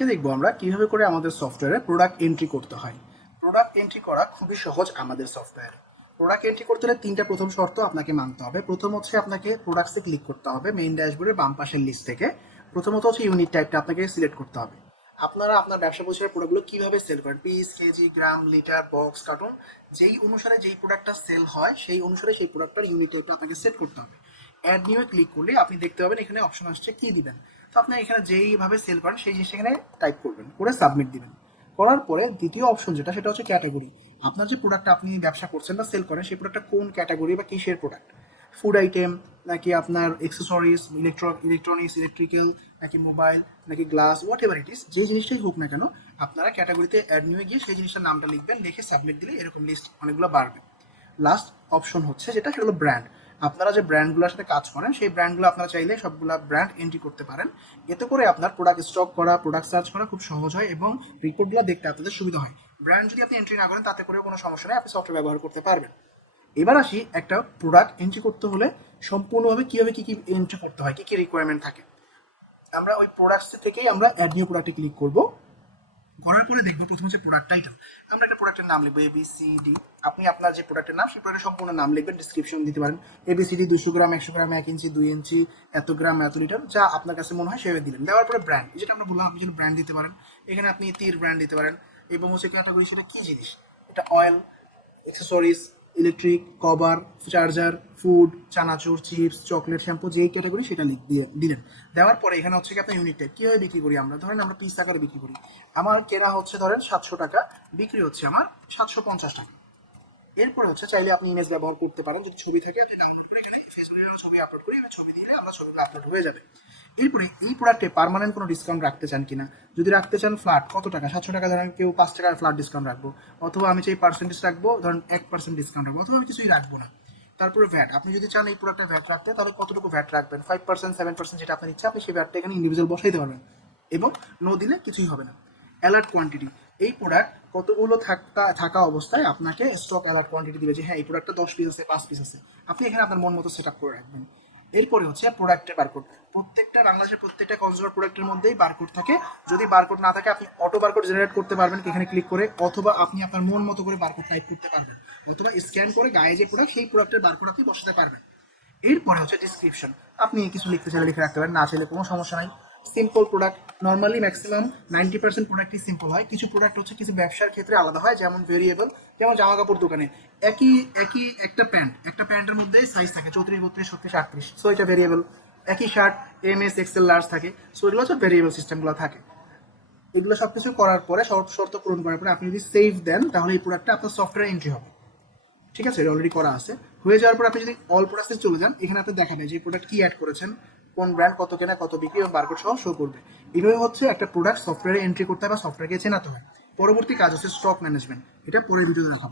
আজকে দেখবো আমরা কিভাবে করে আমাদের সফটওয়্যারে প্রোডাক্ট এন্ট্রি করতে হয়। প্রোডাক্ট এন্ট্রি করা খুবই সহজ আমাদের সফটওয়্যারে। প্রোডাক্ট এন্ট্রি করতে হলে তিনটা প্রথম শর্ত আপনাকে মানতে হবে। প্রথম হচ্ছে আপনাকে প্রোডাক্টসে ক্লিক করতে হবে মেইন ড্যাশবোর্ডের বাম পাশের লিস্ট থেকে। প্রথমত হচ্ছে ইউনিট টাইপটা আপনাকে সিলেক্ট করতে হবে। আপনারা আপনার ব্যবসা প্রতিষ্ঠানের প্রোডাক্টগুলো কিভাবে সেল করেন, পিস, কেজি, গ্রাম, লিটার, বক্স, কার্টুন, যেই অনুসারে যেই প্রোডাক্টটা সেল হয় সেই অনুসারে সেই প্রোডাক্টটার ইউনিট টাইপটা আপনাকে সেট করতে হবে। অ্যাড নিউয়ে ক্লিক করলে আপনি দেখতে পাবেন এখানে অপশন আসছে কি দিবেন। তো আপনি এখানে যেইভাবে সেল করেন সেই জিনিসটা এখানে টাইপ করবেন, করে সাবমিট দিবেন। করার পরে দ্বিতীয় অপশন যেটা সেটা হচ্ছে ক্যাটাগরি। আপনার যে প্রোডাক্টটা আপনি ব্যবসা করছেন বা সেল করেন সেই প্রোডাক্টটা কোন ক্যাটাগরি বা কিসের প্রোডাক্ট, ফুড আইটেম নাকি আপনার এক্সেসরিজ, ইলেকট্রনিক্স, ইলেকট্রিক্যাল, নাকি মোবাইল, নাকি গ্লাস, হোয়াট এভার ইট ইস, যে জিনিসটাই হোক না কেন আপনারা ক্যাটাগরিতে অ্যাড নিয়ে গিয়ে সেই জিনিসটার নামটা লিখবেন, লিখে সাবমিট দিলে এরকম লিস্ট অনেকগুলো বাড়বে। লাস্ট অপশন হচ্ছে যেটা সেটা হলো ব্র্যান্ড। আপনারা যে ব্র্যান্ডগুলোর সাথে কাজ করেন সেই ব্র্যান্ডগুলো আপনারা চাইলে সবগুলা ব্র্যান্ড এন্ট্রি করতে পারেন। এতে করে আপনার প্রোডাক্ট স্টক করা, প্রোডাক্ট সার্চ করা খুব সহজ হয় এবং রিপোর্টগুলো দেখতে আপনাদের সুবিধা হয়। ব্র্যান্ড যদি আপনি এন্ট্রি না করেন তাতে করে কোনো সমস্যা নেই, আপনি সফটওয়্যার ব্যবহার করতে পারবেন। এবার আসি একটা প্রোডাক্ট এন্ট্রি করতে হলে সম্পূর্ণভাবে কিভাবে কি কি এন্ট্রি করতে হয়, কি কি রিকোয়ারমেন্ট থাকে। আমরা ওই প্রোডাক্টস থেকেই আমরা অ্যাড নিউ প্রোডাক্টে ক্লিক করব। করার পরে দেখবো প্রথম হচ্ছে প্রোডাক্ট টাইটেল। আমরা একটা প্রোডাক্টের নাম লিখবো ABCD। আপনি আপনার যে প্রোডাক্টের নাম সেই প্রোডাক্টের সম্পূর্ণ নাম লিখবেন, ডিসক্রিপশন দিতে পারেন ABCD 200 গ্রাম, 100 গ্রাম, 1 ইঞ্চি, 2 ইঞ্চি, এত গ্রাম, এত লিটার, যা আপনার কাছে মনে হয় সেভাবে দিলেন। দেওয়ার পরে ব্র্যান্ড, যেটা আমরা বললাম আপনি যদি ব্র্যান্ড দিতে পারেন, এখানে আপনি তীর ব্র্যান্ড দিতে পারেন। এবং হচ্ছে ক্যাটাগরি, সেটা কি জিনিস, এটা oil, accessories, electric, cover, charger, food, চানাচুর, চিপস, চকলেট, শ্যাম্পু, যেই ক্যাটাগরি সেটা দিয়ে দিলেন। দেওয়ার পরে এখানে হচ্ছে কি আপনার ইউনিট টাইপ, কীভাবে বিক্রি করি আমরা, ধরেন আমরা পিস আকারে বিক্রি করি। আমার কেনা হচ্ছে ধরেন 700 টাকা, বিক্রি হচ্ছে আমার 750 টাকা। এরপরে হচ্ছে চাইলে আপনি ইমেজ ব্যবহার করতে পারেন, যদি ছবি থাকে আপনি ডাউনলোড করে এখানে ফেসবুকে ছবি আপলোড করি, এবার ছবি দিলে আমরা ছবিগুলো আপলোড হয়ে যাবে। এরপরে এই প্রোডাক্টে পার্মানেন্ট কোনো ডিসকাউন্ট রাখতে চান কিনা, যদি রাখতে চান ফ্ল্যাট কত টাকা, 700 টাকা ধরেন কেউ 5 টাকার ফ্ল্যাট ডিসকাউন্ট রাখবো, অথবা আমি চাই পার্সেন্টেজ রাখবো, ধরেন 1% ডিসকাউন্ট রাখবো, অথবা আমি কিছুই রাখবো না। তারপরে ভ্যাট, আপনি যদি চান এই প্রোডাক্টে ভ্যাট রাখতে তাহলে কতটুকু ভ্যাট রাখবেন, 5%, 7%, যেটা আপনার ইচ্ছা, আপনি সেই ভ্যাটটা এখানে ইন্ডিভিজুয়াল বসাইতে পারবেন এবং নো দিলে কিছুই হবে না। অ্যালার্ট কোয়ান্টিটি, এই প্রোডাক্ট কতগুলো থাকা অবস্থায় আপনাকে স্টক অ্যালার্ট কোয়ান্টিটি দিবে যে হ্যাঁ এই প্রোডাক্টটা 10 পিস আছে, 5 পিস আছে, আপনি এখানে আপনার মন মতো সেট আপ করে রাখবেন। এরপরে হচ্ছে প্রোডাক্টের বারকোড। প্রত্যেকটা বাংলাদেশের প্রত্যেকটা কনজিউমার প্রোডাক্টের মধ্যেই বারকোড থাকে। যদি বারকোড না থাকে আপনি অটো বারকোড জেনারেট করতে পারবেন এখানে ক্লিক করে, অথবা আপনি আপনার মন মতো করে বারকোড টাইপ করতে পারবেন, অথবা স্ক্যান করে গায়ে যে প্রোডাক্ট সেই প্রোডাক্টের বারকোড আপনি বসাতে পারবেন। এরপরে হচ্ছে ডিসক্রিপশন, আপনি কিছু লিখতে চাইলে লিখে রাখতে পারেন, না চাইলে কোনো সমস্যা নাই। সিম্পল প্রোডাক্ট, নর্মালি ম্যাক্সিমাম 90% প্রোডাক্টই সিম্পল হয়। কিছু প্রোডাক্ট হচ্ছে কিছু ব্যবসার ক্ষেত্রে আলাদা হয়, যেমন ভেরিয়েবল, যেমন জামা কাপড় দোকানে একই একই একটা প্যান্টের মধ্যে সাইজ থাকে 34, 32, 36, 38, সো এটা ভেরিয়েবল। একই শার্ট MS XL লার্জ থাকে, সো এগুলো হচ্ছে ভেরিয়েবল সিস্টেমগুলো থাকে। এগুলো সবকিছু করার পরে শর্ত পূরণ করার পরে আপনি যদি সেভ দেন তাহলে এই প্রোডাক্টটা আপনার সফটওয়্যারে এন্ট্রি হবে। ঠিক আছে, এটা অলরেডি করা আছে। হয়ে যাওয়ার পর আপনি যদি অল প্রোডাক্টসে চলে যান, এখানে আপনি দেখাবে যে প্রোডাক্ট কি অ্যাড করেছেন, কোন ব্র্যান্ড, কত কেনা, কত বিক্রি এবং বারকোড সহ শো করবে। এইভাবে হচ্ছে একটা প্রোডাক্ট সফটওয়্যারে এন্ট্রি করতে হয় বা সফটওয়্যারকে চেনাতে হয়। পরবর্তী কাজ হচ্ছে স্টক ম্যানেজমেন্ট, এটা পরের ভিডিওতে দেখাবো।